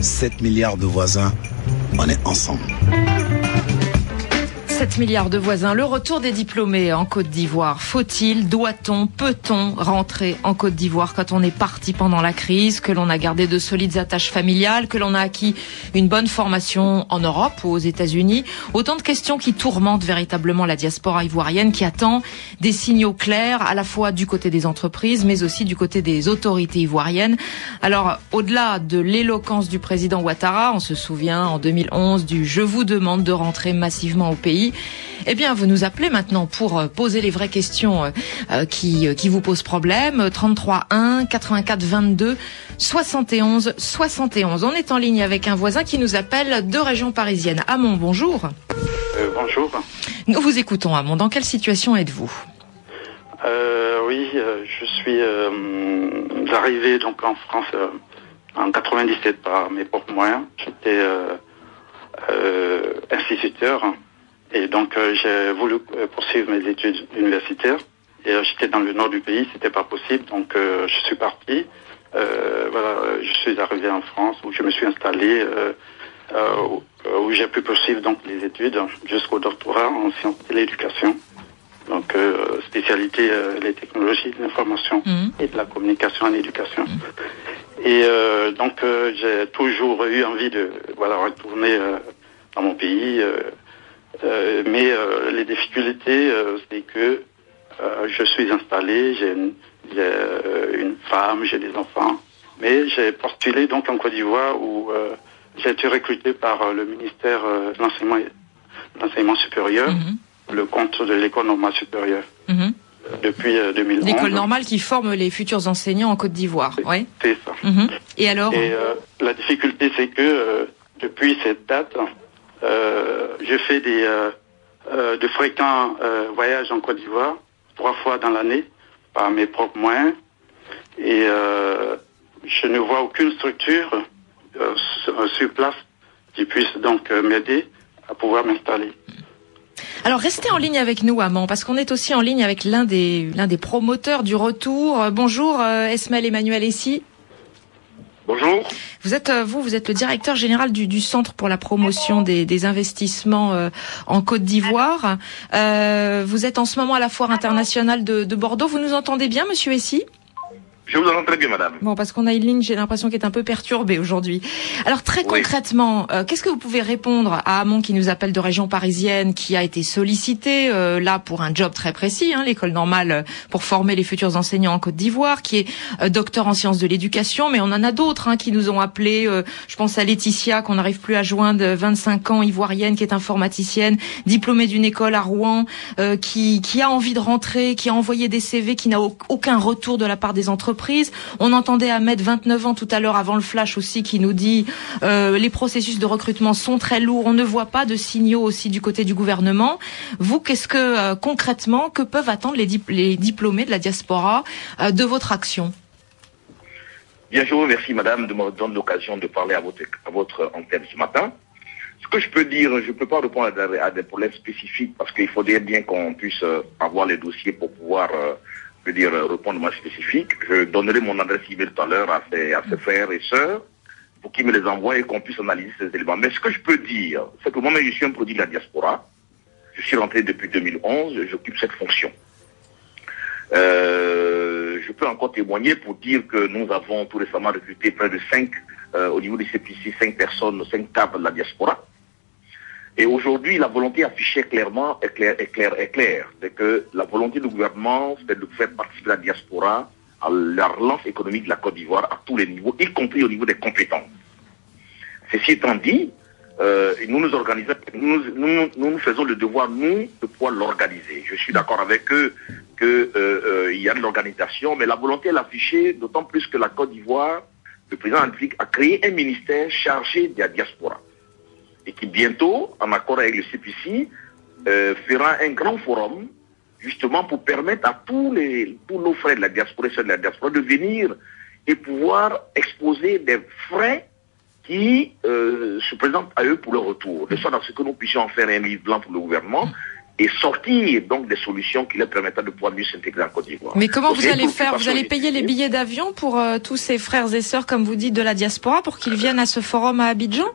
7 milliards de voisins, on est ensemble. 7 milliards de voisins, le retour des diplômés en Côte d'Ivoire. Faut-il, doit-on, peut-on rentrer en Côte d'Ivoire quand on est parti pendant la crise, que l'on a gardé de solides attaches familiales, que l'on a acquis une bonne formation en Europe ou aux États-Unis? Autant de questions qui tourmentent véritablement la diaspora ivoirienne, qui attend des signaux clairs à la fois du côté des entreprises mais aussi du côté des autorités ivoiriennes. Alors, au-delà de l'éloquence du président Ouattara, on se souvient en 2011 du « je vous demande de rentrer massivement au pays », eh bien, vous nous appelez maintenant pour poser les vraies questions qui vous posent problème. 33 1 84 22 71 71. On est en ligne avec un voisin qui nous appelle de région parisienne. Amon, bonjour. Bonjour. Nous vous écoutons, Amon. Dans quelle situation êtes-vous? Oui, je suis arrivé donc en France en 97 par mes propres moyens. J'étais instituteur. Et donc j'ai voulu poursuivre mes études universitaires et j'étais dans le nord du pays, c'était pas possible, donc je suis parti. Voilà, je suis arrivé en France où je me suis installé, où j'ai pu poursuivre donc les études jusqu'au doctorat en sciences de l'éducation. Donc spécialité les technologies de l'information et de la communication en éducation. Et donc j'ai toujours eu envie de retourner dans mon pays. Mais les difficultés, c'est que je suis installé, j'ai une femme, j'ai des enfants, mais j'ai postulé donc en Côte d'Ivoire où j'ai été recruté par le ministère de l'enseignement supérieur, le compte de l'école normale supérieure, depuis 2011. L'école normale qui forme les futurs enseignants en Côte d'Ivoire, oui. C'est ça. Et alors? Et la difficulté, c'est que depuis cette date, je fais de fréquents voyages en Côte d'Ivoire, 3 fois dans l'année, par mes propres moyens. Et je ne vois aucune structure sur place qui puisse donc m'aider à pouvoir m'installer. Alors restez en ligne avec nous, Amon, parce qu'on est aussi en ligne avec l'un des promoteurs du retour. Bonjour, Esmaël Emmanuel Essi. Bonjour. Vous êtes le directeur général du Centre pour la promotion des investissements en Côte d'Ivoire. Vous êtes en ce moment à la Foire internationale de Bordeaux. Vous nous entendez bien, monsieur Essi? Je vous entends très bien, madame. Bon, parce qu'on a une ligne, j'ai l'impression, qui est un peu perturbée aujourd'hui. Alors, très concrètement, qu'est-ce que vous pouvez répondre à Amon qui nous appelle de région parisienne, qui a été sollicité là pour un job très précis, l'école normale pour former les futurs enseignants en Côte d'Ivoire, qui est docteur en sciences de l'éducation, mais on en a d'autres qui nous ont appelés. Je pense à Laetitia, qu'on n'arrive plus à joindre, 25 ans, ivoirienne, qui est informaticienne, diplômée d'une école à Rouen, qui a envie de rentrer, qui a envoyé des CV, qui n'a aucun retour de la part des entreprises. On entendait Ahmed, 29 ans, tout à l'heure avant le flash aussi, qui nous dit les processus de recrutement sont très lourds, on ne voit pas de signaux aussi du côté du gouvernement. Vous, qu'est-ce que concrètement, que peuvent attendre les diplômés de la diaspora de votre action? Bien, je vous remercie, madame, de me donner l'occasion de parler à votre antenne ce matin. Ce que je peux dire, je ne peux pas répondre à des problèmes spécifiques parce qu'il faudrait bien qu'on puisse avoir les dossiers pour pouvoir répondre à spécifique. Je donnerai mon adresse email tout à l'heure à ses frères et sœurs pour qu'ils me les envoient et qu'on puisse analyser ces éléments. Mais ce que je peux dire, c'est que moi-même, je suis un produit de la diaspora. Je suis rentré depuis 2011, j'occupe cette fonction. Je peux encore témoigner pour dire que nous avons tout récemment recruté près de 5, au niveau des CPC, 5 personnes, 5 cadres de la diaspora. Et aujourd'hui, la volonté affichée clairement est claire. C'est que la volonté du gouvernement, c'est de faire participer la diaspora à la relance économique de la Côte d'Ivoire à tous les niveaux, y compris au niveau des compétences. Ceci étant dit, nous nous faisons le devoir, nous, de pouvoir l'organiser. Je suis d'accord avec eux qu'il y a de l'organisation, mais la volonté est affichée, d'autant plus que la Côte d'Ivoire, le président de la République a créé un ministère chargé de la diaspora. Et qui bientôt, en accord avec le CPC, fera un grand forum, justement pour permettre à tous nos frères de la diaspora et de la diaspora de venir et pouvoir exposer des frais qui se présentent à eux pour leur retour. De sorte à ce que nous puissions en faire un livre blanc pour le gouvernement et sortir donc des solutions qui leur permettent de pouvoir mieux s'intégrer en Côte d'Ivoire. Mais comment vous allez faire? Vous allez payer les billets d'avion pour tous ces frères et sœurs, comme vous dites, de la diaspora, pour qu'ils viennent à ce forum à Abidjan?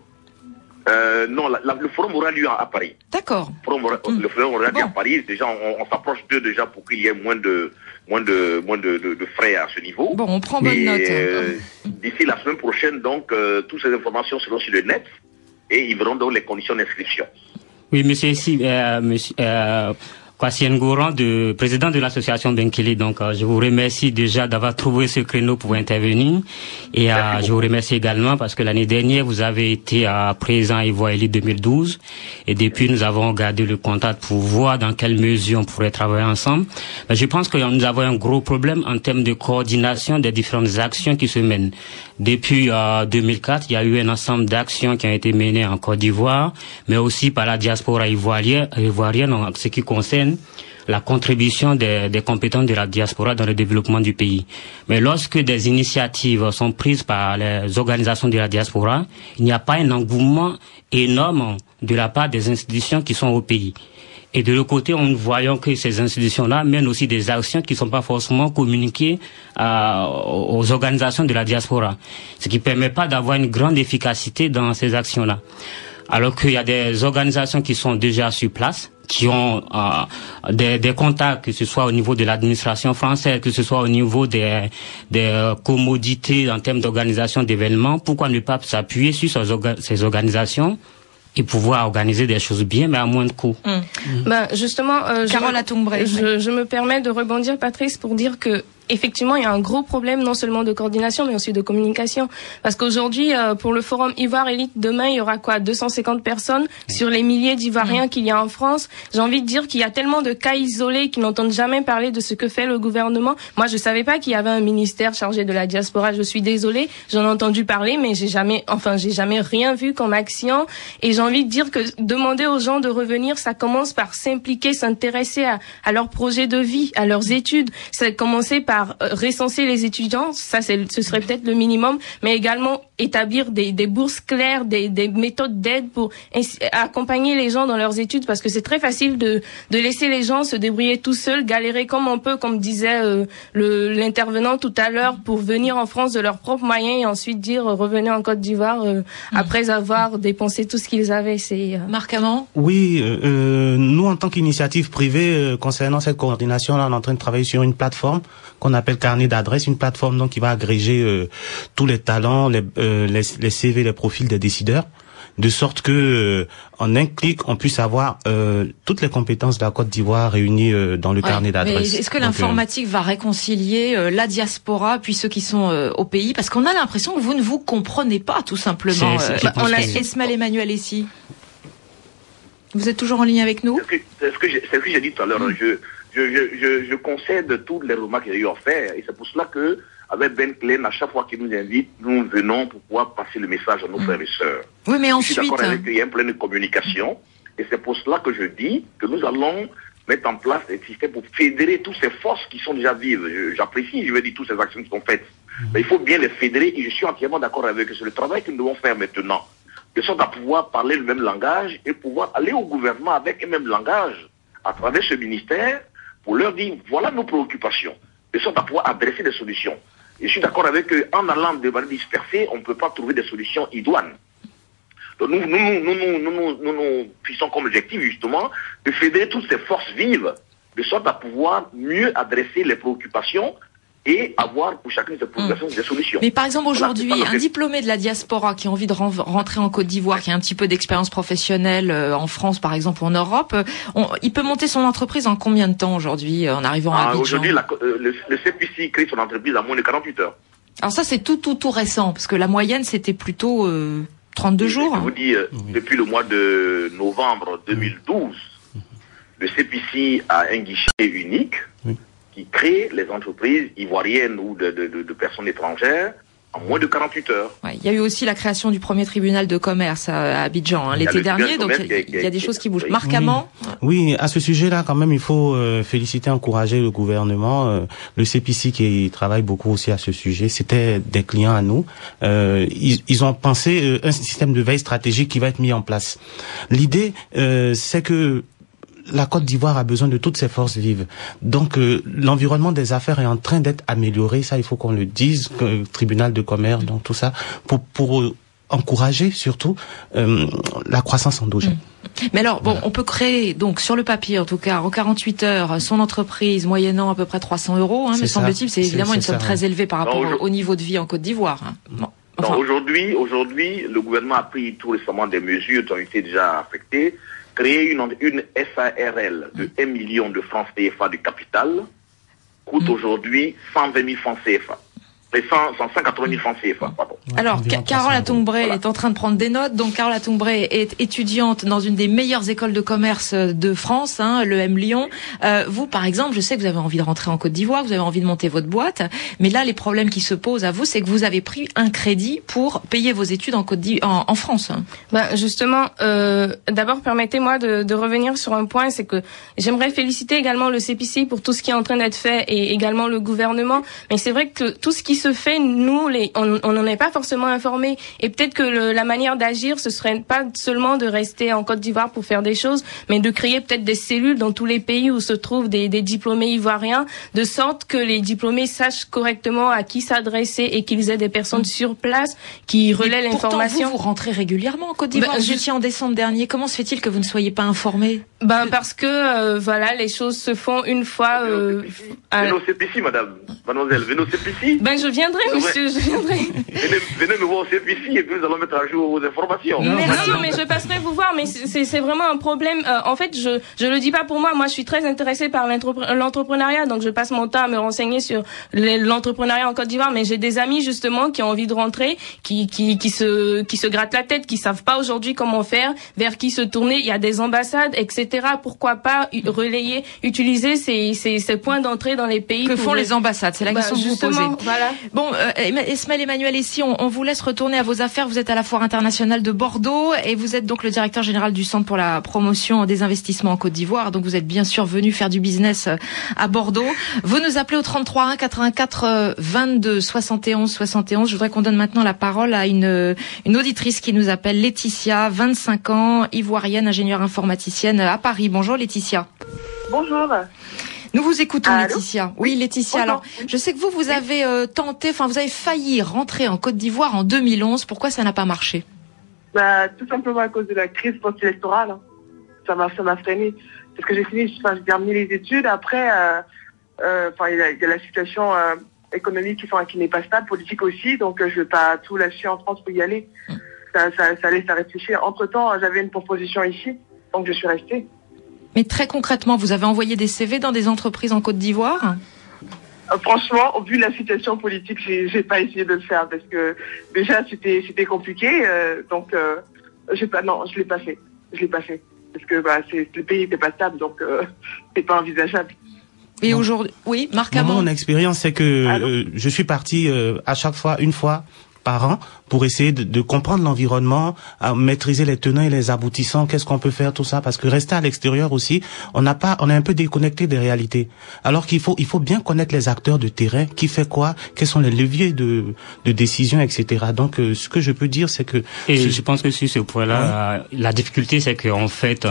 Non, le forum aura lieu à Paris. D'accord. Le forum aura lieu à Paris. Déjà, on s'approche d'eux déjà pour qu'il y ait moins de frais à ce niveau. Bon, on prend bonne note. D'ici la semaine prochaine, donc, toutes ces informations seront sur le net et ils verront donc les conditions d'inscription. Oui, monsieur Kwasi Ngoran, président de l'association Benkele. Donc, je vous remercie déjà d'avoir trouvé ce créneau pour intervenir. Et je vous remercie également parce que l'année dernière, vous avez été présent à Ivoire Elite 2012. Et depuis, nous avons gardé le contact pour voir dans quelle mesure on pourrait travailler ensemble. Mais je pense que nous avons un gros problème en termes de coordination des différentes actions qui se mènent. Depuis 2004, il y a eu un ensemble d'actions qui ont été menées en Côte d'Ivoire, mais aussi par la diaspora ivoirienne en ce qui concerne la contribution des compétences de la diaspora dans le développement du pays. Mais lorsque des initiatives sont prises par les organisations de la diaspora, il n'y a pas un engouement énorme de la part des institutions qui sont au pays. Et de l'autre côté, nous voyons que ces institutions-là mènent aussi des actions qui ne sont pas forcément communiquées aux organisations de la diaspora, ce qui ne permet pas d'avoir une grande efficacité dans ces actions-là. Alors qu'il y a des organisations qui sont déjà sur place, qui ont des contacts, que ce soit au niveau de l'administration française, que ce soit au niveau des commodités en termes d'organisation d'événements. Pourquoi ne pas s'appuyer sur ces organisations et pouvoir organiser des choses bien, mais à moins de coûts. Justement, Carole Atungbre, je me permets de rebondir, Patrice, pour dire que effectivement, il y a un gros problème non seulement de coordination, mais aussi de communication. Parce qu'aujourd'hui, pour le forum Ivoire Elite, demain, il y aura 250 personnes sur les milliers d'Ivoiriens qu'il y a en France. J'ai envie de dire qu'il y a tellement de cas isolés qui n'entendent jamais parler de ce que fait le gouvernement. Moi, je savais pas qu'il y avait un ministère chargé de la diaspora. Je suis désolée. J'en ai entendu parler, mais j'ai jamais rien vu comme action. Et j'ai envie de dire que demander aux gens de revenir, ça commence par s'impliquer, s'intéresser à leur projet de vie, à leurs études. Ça a commencé par recenser les étudiants, ce serait peut-être le minimum, mais également établir des bourses claires, des méthodes d'aide pour accompagner les gens dans leurs études, parce que c'est très facile de laisser les gens se débrouiller tout seuls, galérer comme on peut, comme disait l'intervenant tout à l'heure, pour venir en France de leurs propres moyens et ensuite dire revenez en Côte d'Ivoire après avoir dépensé tout ce qu'ils avaient. C'est Marc Amand. Oui, nous en tant qu'initiative privée concernant cette coordination, là, on est en train de travailler sur une plateforme qu'on appelle carnet d'adresse, une plateforme donc qui va agréger tous les talents, les CV, les profils des décideurs, de sorte que en un clic, on puisse avoir toutes les compétences de la Côte d'Ivoire réunies dans le carnet d'adresse. Mais est-ce que l'informatique va réconcilier la diaspora puis ceux qui sont au pays? Parce qu'on a l'impression que vous ne vous comprenez pas, tout simplement. On a Esmaël Emmanuel ici. Vous êtes toujours en ligne avec nous? C'est ce que j'ai dit tout à l'heure. Je concède toutes les remarques qu'il y a eu à faire, et c'est pour cela que, avec Benkele, à chaque fois qu'il nous invite, nous venons pour pouvoir passer le message à nos frères et sœurs. Oui, mais ensuite, je suis d'accord avec qu'il y a un problème de communication, et c'est pour cela que je dis que nous allons mettre en place des systèmes pour fédérer toutes ces forces qui sont déjà vives. J'apprécie, je veux dire, toutes ces actions qui sont faites. Mais il faut bien les fédérer, et je suis entièrement d'accord avec eux. C'est le travail que nous devons faire maintenant, de sorte à pouvoir parler le même langage et pouvoir aller au gouvernement avec le même langage à travers ce ministère, pour leur dire, voilà nos préoccupations, de sorte à pouvoir adresser des solutions. Et je suis d'accord avec eux, en allant de manière dispersée, on ne peut pas trouver des solutions idoines. Donc nous puissons comme objectif, justement, de fédérer toutes ces forces vives, de sorte à pouvoir mieux adresser les préoccupations et avoir pour chacune de ces préoccupations des solutions. Mais par exemple, aujourd'hui, un diplômé de la diaspora qui a envie de rentrer en Côte d'Ivoire, qui a un petit peu d'expérience professionnelle en France, par exemple, ou en Europe, il peut monter son entreprise en combien de temps aujourd'hui, en arrivant à Abidjan? Aujourd'hui, le CPC crée son entreprise en moins de 48 heures. Alors ça, c'est tout récent, parce que la moyenne, c'était plutôt 32 jours. Je vous dis, depuis le mois de novembre 2012, le CPC a un guichet unique qui crée les entreprises ivoiriennes ou de personnes étrangères en moins de 48 heures. Ouais, il y a eu aussi la création du premier tribunal de commerce à Abidjan l'été dernier, donc il y a des choses qui bougent. Marc Amand. Oui, à ce sujet-là, quand même, il faut féliciter, encourager le gouvernement, le CPC qui travaille beaucoup aussi à ce sujet. C'était des clients à nous. Ils ont pensé un système de veille stratégique qui va être mis en place. L'idée, c'est que la Côte d'Ivoire a besoin de toutes ses forces vives. Donc l'environnement des affaires est en train d'être amélioré, ça il faut qu'on le dise, tribunal de commerce, donc tout ça, pour encourager surtout la croissance endogène. Mais alors, bon, on peut créer, donc, sur le papier, en tout cas, en 48 heures, son entreprise, moyennant à peu près 300 €, me semble-t-il. C'est évidemment une somme très élevée par rapport au niveau de vie en Côte d'Ivoire. Bon, enfin. Aujourd'hui, le gouvernement a pris tout récemment des mesures qui ont été déjà affectées. Créer une SARL de 1 million de francs CFA de capital coûte aujourd'hui 120 000 francs CFA. 180 000 francs CFA, pardon. Alors, Carole Atongbré est en train de prendre des notes. Donc, Carole Atongbré est étudiante dans une des meilleures écoles de commerce de France, le M Lyon. Vous, par exemple, je sais que vous avez envie de rentrer en Côte d'Ivoire, vous avez envie de monter votre boîte. Mais là, les problèmes qui se posent à vous, c'est que vous avez pris un crédit pour payer vos études en France. Justement, d'abord, permettez-moi de revenir sur un point. C'est que j'aimerais féliciter également le CPC pour tout ce qui est en train d'être fait et également le gouvernement. Mais c'est vrai que tout ce qui se fait, nous, on n'en est pas forcément informés. Et peut-être que la manière d'agir, ce serait pas seulement de rester en Côte d'Ivoire pour faire des choses, mais de créer peut-être des cellules dans tous les pays où se trouvent des diplômés ivoiriens, de sorte que les diplômés sachent correctement à qui s'adresser et qu'ils aient des personnes sur place qui relaient l'information. Vous rentrez régulièrement en Côte d'Ivoire. Vous étiez en décembre dernier. Comment se fait-il que vous ne soyez pas informé? Parce que les choses se font une fois. Venez au CPC, madame. Mademoiselle, venez au CPC. Je viendrai, monsieur, je viendrai. Venez me voir au CPC et puis nous allons mettre à jour vos informations. Merci, mais je passerai vous voir, mais c'est vraiment un problème. En fait, je le dis pas pour moi. Moi, je suis très intéressée par l'entrepreneuriat, donc je passe mon temps à me renseigner sur l'entrepreneuriat en Côte d'Ivoire, mais j'ai des amis, justement, qui ont envie de rentrer, qui se grattent la tête, qui savent pas aujourd'hui comment faire, vers qui se tourner. Il y a des ambassades, etc. Pourquoi pas utiliser ces points d'entrée dans les pays. Que font les ambassades? C'est la question que vous posez. Voilà. Bon, Ismaël Emmanuel, ici, on vous laisse retourner à vos affaires. Vous êtes à la Foire internationale de Bordeaux et vous êtes donc le directeur général du Centre pour la promotion des investissements en Côte d'Ivoire. Donc vous êtes bien sûr venu faire du business à Bordeaux. Vous nous appelez au 33 1 84 22 71 71. Je voudrais qu'on donne maintenant la parole à une auditrice qui nous appelle Laetitia, 25 ans, ivoirienne, ingénieure informaticienne à Paris. Bonjour Laetitia. Bonjour. Nous vous écoutons. Allô, Laetitia. Oui, Laetitia. Bonjour. Alors, je sais que vous avez vous avez failli rentrer en Côte d'Ivoire en 2011. Pourquoi ça n'a pas marché? Tout simplement à cause de la crise post-électorale. Hein. Ça m'a freiné. Parce que j'ai terminé les études. Après, il y a la situation économique qui n'est pas stable, politique aussi. Donc, je ne vais pas tout lâcher en France pour y aller. Ça laisse à réfléchir. Entre-temps, j'avais une proposition ici. Donc, je suis restée. Mais très concrètement, vous avez envoyé des CV dans des entreprises en Côte d'Ivoire? Franchement, au vu de la situation politique, j'ai pas essayé de le faire parce que déjà c'était compliqué. Je l'ai pas fait. Parce que le pays n'était pas stable, donc c'est pas envisageable. Et aujourd'hui, oui, Marc Amand. Mon expérience, c'est que je suis parti à chaque fois, une fois par an, pour essayer de comprendre l'environnement, à maîtriser les tenants et les aboutissants, qu'est-ce qu'on peut faire, tout ça, parce que rester à l'extérieur aussi, on est un peu déconnecté des réalités. Alors il faut bien connaître les acteurs de terrain, qui fait quoi, quels sont les leviers de décision, etc. Donc, ce que je peux dire, c'est que... Et je pense que sur ce point-là, la difficulté, c'est qu'en fait,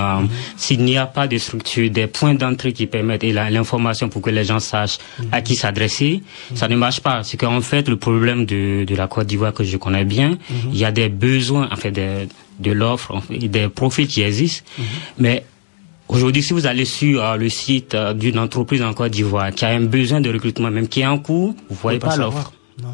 s'il n'y a pas de structure, des points d'entrée qui permettent et l'information pour que les gens sachent à qui s'adresser, ça ne marche pas. C'est qu'en fait, le problème de la Côte d'Ivoire que je connais bien, il y a des besoins, en fait, de l'offre, des profils qui existent, mais aujourd'hui, si vous allez sur le site d'une entreprise en Côte d'Ivoire qui a un besoin de recrutement, même qui est en cours, vous ne voyez pas l'offre.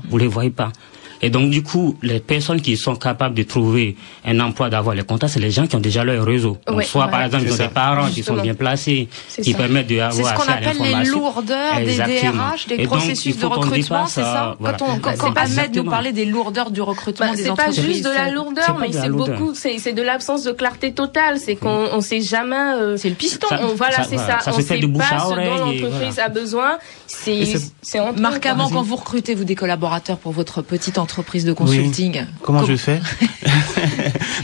Vous ne les voyez pas. Et donc, du coup, les personnes qui sont capables de trouver un emploi, d'avoir les contacts, c'est les gens qui ont déjà leur réseau. Donc, soit, par exemple, ils ont des parents qui sont bien placés, qui permettent d'avoir accès à l'information. C'est ce qu'on appelle les lourdeurs des DRH, des processus de recrutement, c'est ça? Quand Ahmed nous parlait des lourdeurs du recrutement des entreprises. C'est pas juste de la lourdeur, mais c'est beaucoup, c'est de l'absence de clarté totale. C'est qu'on sait jamais... C'est le piston. Voilà, c'est ça. Ça se fait de bouche à oreille. On sait pas ce dont l'entreprise a besoin. C'est entre Marc Amand, quand vous recrutez, des collaborateurs pour votre petite entreprise de consulting. Oui. Comment je fais?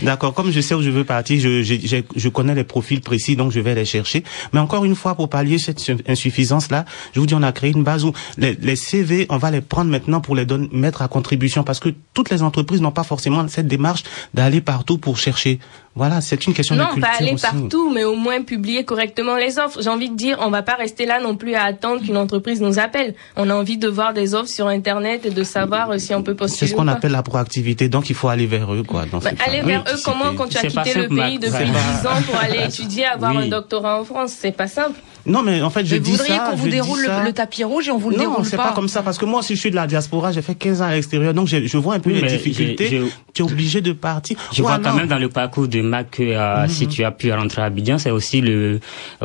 D'accord. Comme je sais où je veux partir, je connais les profils précis, donc je vais les chercher. Mais encore une fois, pour pallier cette insuffisance-là, je vous dis, on a créé une base où les CV, on va les prendre maintenant pour les mettre à contribution, parce que toutes les entreprises n'ont pas forcément cette démarche d'aller partout pour chercher. Voilà, c'est une question de culture aussi. Non, pas aller partout, mais au moins publier correctement les offres. J'ai envie de dire, on va pas rester là non plus à attendre qu'une entreprise nous appelle. On a envie de voir des offres sur Internet et de savoir si on peut postuler. C'est ce qu'on appelle la proactivité, donc il faut aller vers eux, quoi. Aller vers eux, comment, quand tu as quitté le pays depuis 10 ans pour aller étudier, avoir un doctorat en France? C'est pas simple. Non, mais en fait, je dis ça. Vous voudriez qu'on vous déroule le tapis rouge et on vous le déroule pas? Non, c'est pas comme ça, parce que moi, si je suis de la diaspora, j'ai fait 15 ans à l'extérieur, donc je vois un peu les difficultés. Tu es obligé de partir. Je vois quand même dans le parcours de Mac que si tu as pu rentrer à Abidjan, c'est aussi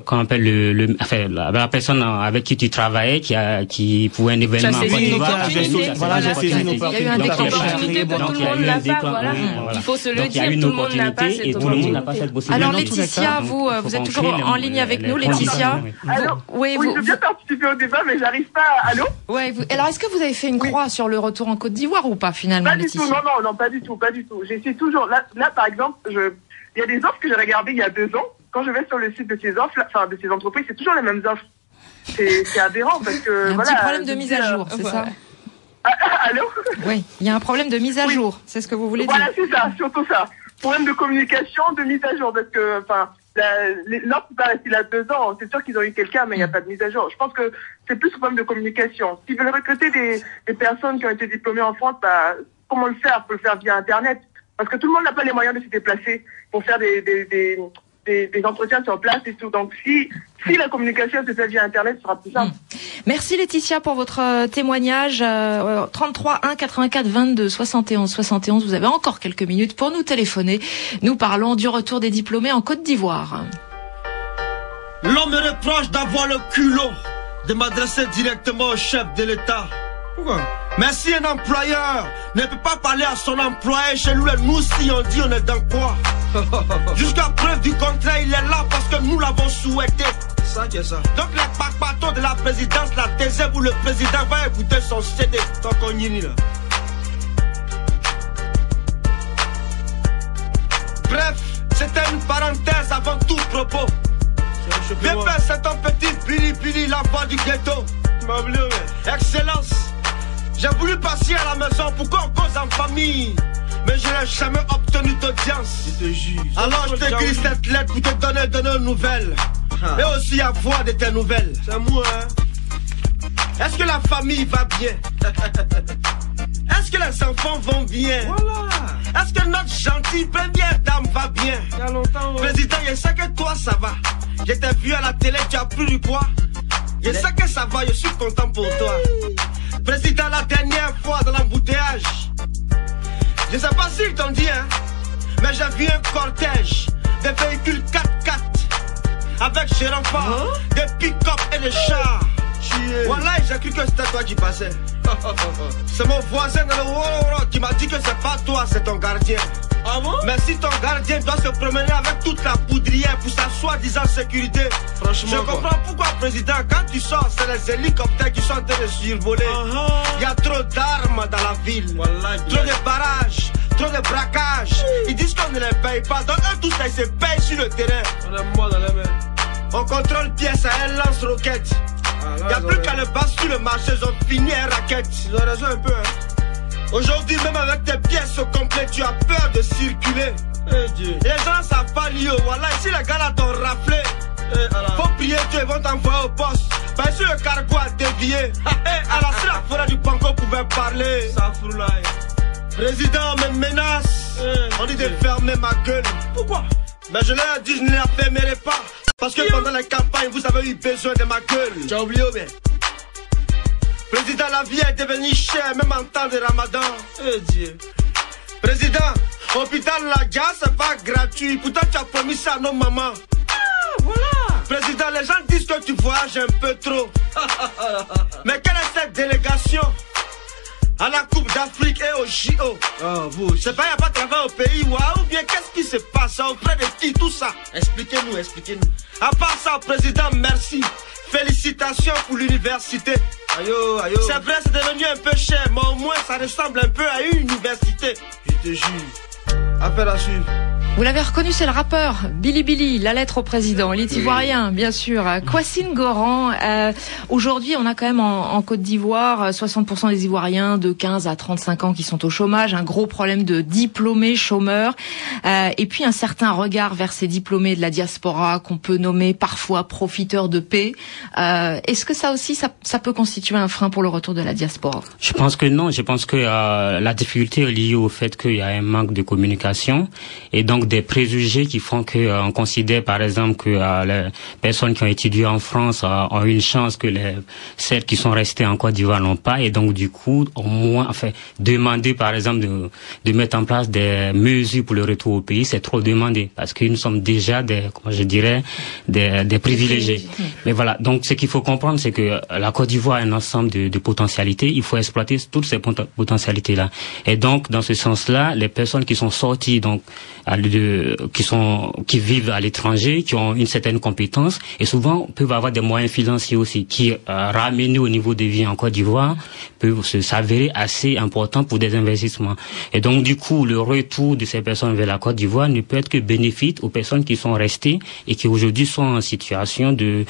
qu'on appelle la personne avec qui tu travaillais, qui pour un événement. Voilà, j'ai saisi une opportunité. Il y a eu un opportunité pour tout le monde n'a pas, voilà. Il faut se le dire, tout le monde n'a pas cette opportunité. Alors Laetitia, vous êtes toujours en ligne avec nous, Laetitia? Oui, je veux bien participer au débat, mais j'arrive pas. Allô? Ouais. Alors, est-ce que vous avez fait une croix sur le retour en Côte d'Ivoire ou pas finalement, Laetitia? Pas du tout. Non, pas du tout. J'essaie toujours. Là, par exemple, il y a des offres que j'ai regardées il y a 2 ans. Quand je vais sur le site de ces offres, de ces entreprises, c'est toujours les mêmes offres. C'est aberrant parce que. Il y a un petit problème de mise à jour, c'est ça? Allô? Oui, il y a un problème de mise à jour. C'est ce que vous voulez dire? Voilà, c'est ça, surtout ça. Problème de communication, de mise à jour, parce que, l'offre n'est pas restée là 2 ans. C'est sûr qu'ils ont eu quelqu'un, mais il n'y a pas de mise à jour. Je pense que c'est plus un problème de communication. S'ils veulent recruter des personnes qui ont été diplômées en France, comment le faire? Il faut le faire via Internet. Parce que tout le monde n'a pas les moyens de se déplacer pour faire des entretiens sur place et tout. Donc, si la communication se fait via Internet, ce sera plus simple. Merci Laetitia pour votre témoignage. 33 1 84 22 71 71. Vous avez encore quelques minutes pour nous téléphoner. Nous parlons du retour des diplômés en Côte d'Ivoire. L'homme me reproche d'avoir le culot de m'adresser directement au chef de l'État. Pourquoi? Mais si un employeur ne peut pas parler à son employé, chez nous, nous si on dit on est dans quoi? Jusqu'à preuve du contraire, il est là parce que nous l'avons souhaité. Ça qui est ça. Donc les patrons de la présidence, la TZ où le président va écouter son CD. Tant qu'on y est là. Bref, c'était une parenthèse avant tout propos. Viens faire c'est ton petit pili la voix du ghetto. Excellence. J'ai voulu passer à la maison pour qu'on cause en famille. Mais je n'ai jamais obtenu d'audience. Alors je t'écris cette lettre pour te donner de nos nouvelles. Et aussi avoir de tes nouvelles. C'est moi, hein. Est-ce que la famille va bien? Est-ce que les enfants vont bien? Voilà. Est-ce que notre gentille première dame va bien? Il y a longtemps, ouais. Président, je sais que toi ça va. Je t'ai vu à la télé, tu as pris du poids. Je sais que ça va, je suis content pour toi. Président, la dernière fois dans l'embouteillage, je sais pas s'ils t'ont dit, hein, mais j'ai vu un cortège de véhicules 4x4 avec Jérôme Fort, des pick-up et des chars. Voilà, j'ai cru que c'était toi qui passais. C'est mon voisin dans le Woro qui m'a dit que c'est pas toi, c'est ton gardien. Ah bon? Mais si ton gardien doit se promener avec toute la poudrière pour sa soi-disant sécurité, franchement, je comprends pourquoi, président, quand tu sors, c'est les hélicoptères qui sont en train de survoler. Il y a trop d'armes dans la ville, trop de barrages, trop de braquages. Ils disent qu'on ne les paye pas, donc eux tous ils se payent sur le terrain. On est mort dans les mains. On contrôle pièce à un lance-roquette. Il n'y a plus qu'à le battre sur le marché, ils ont fini un racket. Ils ont raison un peu, hein. Aujourd'hui, même avec tes pièces au complet, tu as peur de circuler. Les gens savent pas lire, voilà. Ici, les gars là t'ont raflé. Faut prier, Dieu, ils vont t'envoyer au poste. Parce que le cargo a dévié. Alors, si la forêt du Panko pouvait parler. Ça fout là. Président me menace. On dit de fermer ma gueule. Pourquoi? Mais je leur ai dit, je ne la fermerai pas. Parce que pendant la campagne, vous avez eu besoin de ma gueule. J'ai oublié, mais. Président, la vie est devenue chère, même en temps de Ramadan. Dieu. Président, hôpital La Gare, c'est pas gratuit. Pourtant, tu as promis ça à nos mamans. Ah, voilà. Président, les gens disent que tu voyages un peu trop. Mais quelle est cette délégation à la Coupe d'Afrique et au JO? C'est pas, il n'y a pas de travail au pays, ou bien qu'est-ce qui se passe auprès de qui, tout ça? Expliquez-nous. À part ça, président, merci. Félicitations pour l'université. C'est vrai, c'est devenu un peu cher, mais au moins ça ressemble un peu à une université. Je te jure. Affaire à suivre. Vous l'avez reconnu, c'est le rappeur Billy Billy, la lettre au président. Il est ivoirien, bien sûr. Kwasine Goran. Aujourd'hui, on a quand même en Côte d'Ivoire 60% des Ivoiriens de 15 à 35 ans qui sont au chômage. Un gros problème de diplômés chômeurs. Et puis un certain regard vers ces diplômés de la diaspora qu'on peut nommer parfois profiteurs de paix. Est-ce que ça aussi, ça peut constituer un frein pour le retour de la diaspora? Je pense que non. Je pense que la difficulté est liée au fait qu'il y a un manque de communication et donc des préjugés qui font que on considère par exemple que les personnes qui ont étudié en France ont une chance que celles qui sont restées en Côte d'Ivoire n'ont pas, et donc du coup au moins demander par exemple de mettre en place des mesures pour le retour au pays, c'est trop demandé parce que nous sommes déjà des privilégiés. Mais voilà, donc ce qu'il faut comprendre, c'est que la Côte d'Ivoire a un ensemble de potentialités, il faut exploiter toutes ces potentialités là, et donc dans ce sens-là, les personnes qui sont sorties donc qui vivent à l'étranger, qui ont une certaine compétence et souvent peuvent avoir des moyens financiers aussi, qui ramenés au niveau de vie en Côte d'Ivoire peuvent s'avérer assez importants pour des investissements. Et donc du coup, le retour de ces personnes vers la Côte d'Ivoire ne peut être que bénéfique aux personnes qui sont restées et qui aujourd'hui sont en situation de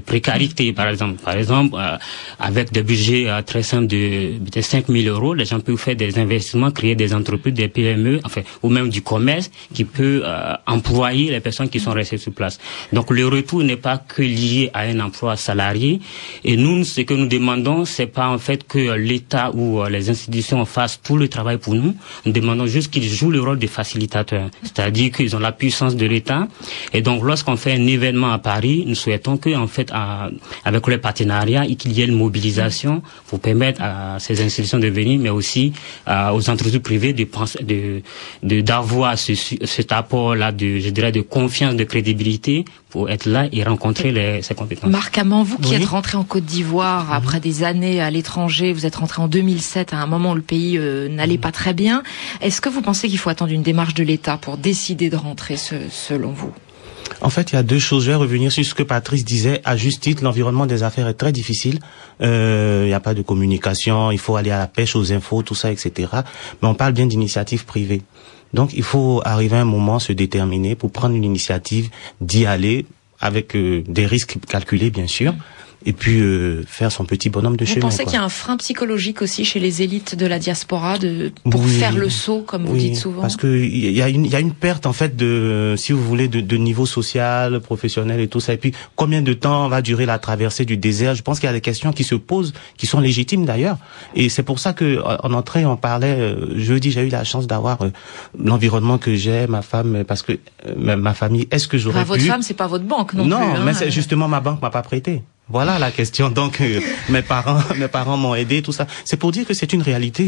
précarité, par exemple. Par exemple, avec des budgets très simples de 5 000 €, les gens peuvent faire des investissements, créer des entreprises, des PME, ou même du commerce qui peut employer les personnes qui sont restées sur place. Donc le retour n'est pas que lié à un emploi salarié. Et nous, ce que nous demandons, c'est pas en fait que l'État ou les institutions fassent tout le travail pour nous. Nous demandons juste qu'ils jouent le rôle de facilitateurs. C'est-à-dire qu'ils ont la puissance de l'État. Et donc lorsqu'on fait un événement à Paris, nous souhaitons que en fait, avec le partenariat, qu'il y ait une mobilisation pour permettre à ces institutions de venir, mais aussi aux entreprises privées d'avoir cet apport-là de confiance, de crédibilité pour être là et rencontrer ces compétences. Marc Amand, vous qui êtes rentré en Côte d'Ivoire après des années à l'étranger, vous êtes rentré en 2007 à un moment où le pays n'allait pas très bien. Est-ce que vous pensez qu'il faut attendre une démarche de l'État pour décider de rentrer selon vous? En fait, il y a deux choses. Je vais revenir sur ce que Patrice disait. À juste titre, l'environnement des affaires est très difficile. Il n'y a pas de communication, il faut aller à la pêche aux infos, tout ça, etc. Mais on parle bien d'initiative privée. Donc, il faut arriver à un moment, se déterminer pour prendre une initiative, d'y aller avec des risques calculés, bien sûr. Et puis faire son petit bonhomme de chemin. Vous pensez qu'il y a un frein psychologique aussi chez les élites de la diaspora pour faire le saut, comme vous dites souvent? Parce que il y a une perte en fait si vous voulez, de niveau social, professionnel et tout ça. Et puis combien de temps va durer la traversée du désert? Je pense qu'il y a des questions qui se posent, qui sont légitimes d'ailleurs. Et c'est pour ça que en entrée on parlait. Jeudi, j'ai eu la chance d'avoir l'environnement que j'ai, ma femme, parce que ma famille. Est-ce que j'aurais pu? Votre femme, c'est pas votre banque non plus. Non, mais c'est justement ma banque m'a pas prêté. Voilà la question. Donc mes parents m'ont aidé, tout ça. C'est pour dire que c'est une réalité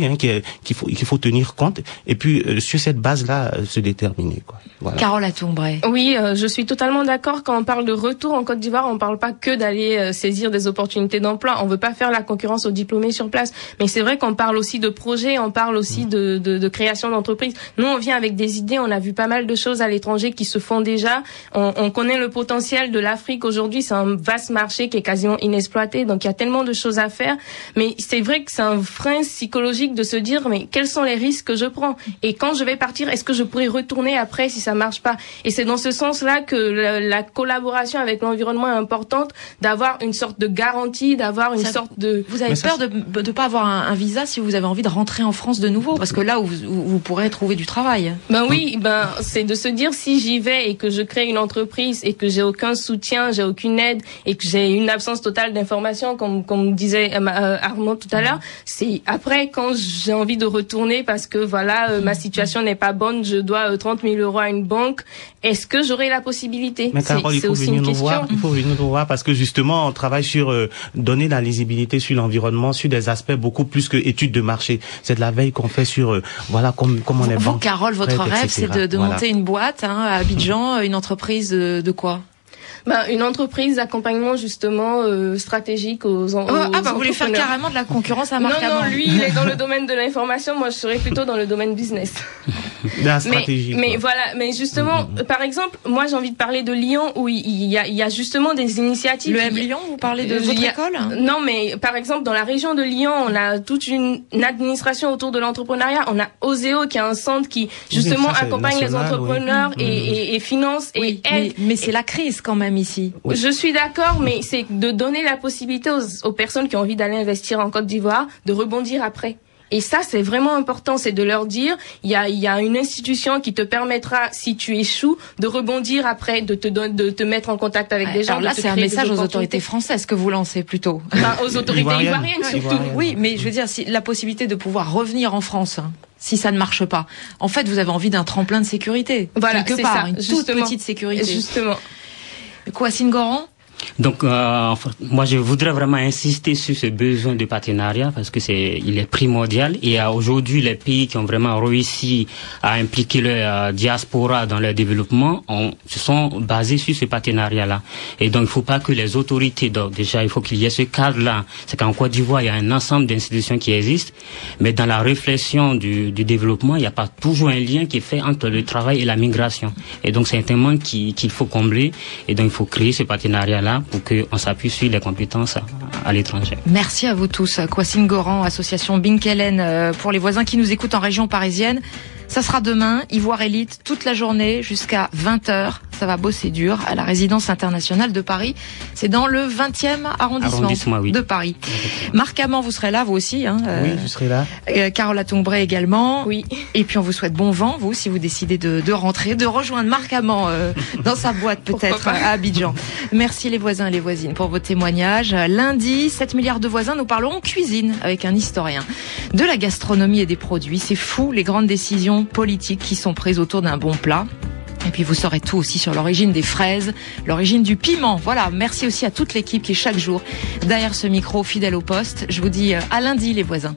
qu'il faut tenir compte et puis sur cette base-là se déterminer, quoi. Voilà. Carole Atombray. Oui, je suis totalement d'accord. Quand on parle de retour en Côte d'Ivoire, on parle pas que d'aller saisir des opportunités d'emploi. On veut pas faire la concurrence aux diplômés sur place. Mais c'est vrai qu'on parle aussi de projets, on parle aussi de création d'entreprises. Nous, on vient avec des idées. On a vu pas mal de choses à l'étranger qui se font déjà. On connaît le potentiel de l'Afrique aujourd'hui. C'est un vaste marché qui est quasiment inexploité. Donc, il y a tellement de choses à faire. Mais c'est vrai que c'est un frein psychologique de se dire, mais quels sont les risques que je prends? Et quand je vais partir, est-ce que je pourrais retourner après si ça marche pas? Et c'est dans ce sens-là que la collaboration avec l'environnement est importante, d'avoir une sorte de garantie, d'avoir une sorte de... Vous avez peur de pas avoir un visa si vous avez envie de rentrer en France de nouveau? Parce que là, vous pourrez trouver du travail. C'est de se dire, si j'y vais et que je crée une entreprise et que j'ai aucun soutien, j'ai aucune aide et que j'ai une absence totale d'informations, comme disait Armand tout à l'heure, c'est après quand j'ai envie de retourner parce que voilà, ma situation n'est pas bonne, je dois 30 000 € à une banque, est-ce que j'aurai la possibilité? Mais Carole, il faut venir nous voir. Il faut venir nous voir parce que justement, on travaille sur donner la lisibilité sur l'environnement, sur des aspects beaucoup plus que études de marché. C'est de la veille qu'on fait sur comment on est Vous, Carole, votre rêve, c'est de monter une boîte à Abidjan, une entreprise de quoi? Une entreprise d'accompagnement justement stratégique aux vous voulez faire carrément de la concurrence à Marc Amand. Non, lui, il est dans le domaine de l'information, moi je serais plutôt dans le domaine business. La stratégie. Mais voilà, mais justement, par exemple, moi j'ai envie de parler de Lyon où il y a justement des initiatives. Le M Lyon, vous parlez de votre école? Non, mais par exemple, dans la région de Lyon, on a toute une administration autour de l'entrepreneuriat. On a Oseo qui est un centre qui justement accompagne les entrepreneurs et finance et aide. Mais c'est la crise quand même ici. Je suis d'accord, mais c'est de donner la possibilité aux personnes qui ont envie d'aller investir en Côte d'Ivoire de rebondir après. Et ça, c'est vraiment important, c'est de leur dire, il y a une institution qui te permettra, si tu échoues, de rebondir après, de te mettre en contact avec des gens. Alors là, c'est un message aux autorités françaises que vous lancez plutôt. Aux autorités ivoiriennes surtout. Oui, mais je veux dire, la possibilité de pouvoir revenir en France. Si ça ne marche pas, en fait, vous avez envie d'un tremplin de sécurité. Voilà, quelque part, ça, une toute petite sécurité. Justement. Kwasine Goran? Donc, moi, je voudrais vraiment insister sur ce besoin de partenariat parce que il est primordial. Et aujourd'hui, les pays qui ont vraiment réussi à impliquer leur diaspora dans leur développement se sont basés sur ce partenariat-là. Et donc, il ne faut pas que les autorités, donc déjà, il faut qu'il y ait ce cadre-là. C'est qu'en Côte d'Ivoire, il y a un ensemble d'institutions qui existent, mais dans la réflexion du développement, il n'y a pas toujours un lien qui est fait entre le travail et la migration. Et donc, c'est un manque qu'il faut combler. Et donc, il faut créer ce partenariat-là pour qu'on s'appuie sur les compétences à l'étranger. Merci à vous tous. Kwasine Goran, association Binkelen, pour les voisins qui nous écoutent en région parisienne. Ça sera demain, Ivoire Élite, toute la journée jusqu'à 20h. Ça va bosser dur à la résidence internationale de Paris. C'est dans le 20e arrondissement de Paris. Marc Amand, vous serez là, vous aussi. Oui, je serai là. Carole Atongbré également. Oui. Et puis on vous souhaite bon vent, vous, si vous décidez de rentrer, de rejoindre Marc Amand dans sa boîte peut-être à Abidjan. Merci les voisins et les voisines pour vos témoignages. Lundi, 7 milliards de voisins, nous parlerons cuisine avec un historien de la gastronomie et des produits. C'est fou, les grandes décisions politiques qui sont prises autour d'un bon plat. Et puis vous saurez tout aussi sur l'origine des fraises, l'origine du piment. Voilà, merci aussi à toute l'équipe qui est chaque jour derrière ce micro, fidèle au poste. Je vous dis à lundi les voisins.